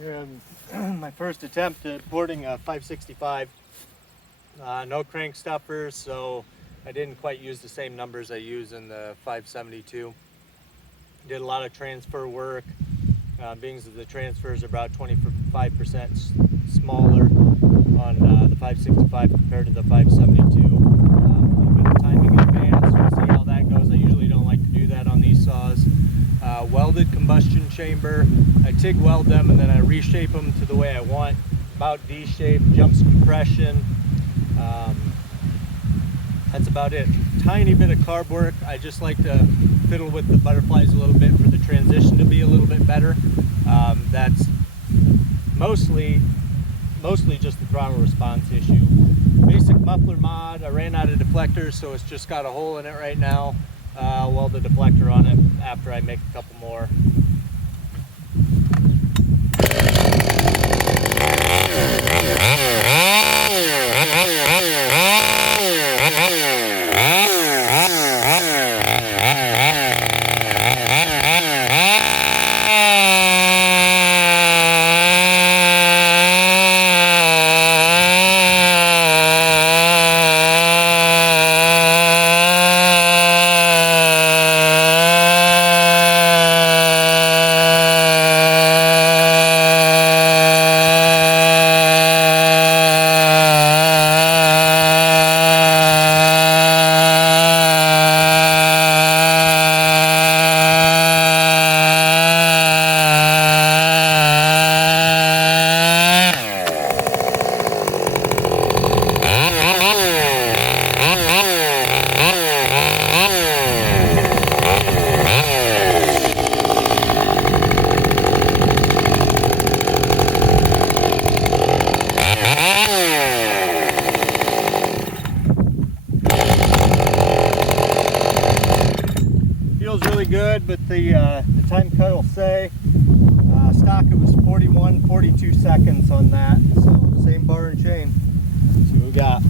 Here, my first attempt at boarding a 565. No crank stuffers, so I didn't quite use the same numbers I use in the 572. Did a lot of transfer work, being that the transfers are about 25% smaller on the 565 compared to the 572. A little bit of timing in advance, we'll see how that goes. I usually don't like to do that on these saws. Welded combustion chamber. I TIG weld them and then I reshape them to the way I want. About D-shape, jumps compression. That's about it. Tiny bit of carb work. I just like to fiddle with the butterflies a little bit for the transition to be a little bit better. That's mostly just the throttle response issue. Basic muffler mod. I ran out of deflectors, so it's just got a hole in it right now. I'll weld the deflector on it after I make a couple more. Feels really good, but the time cut will say stock it was 42 seconds on that, so same bar and chain. That's what we got.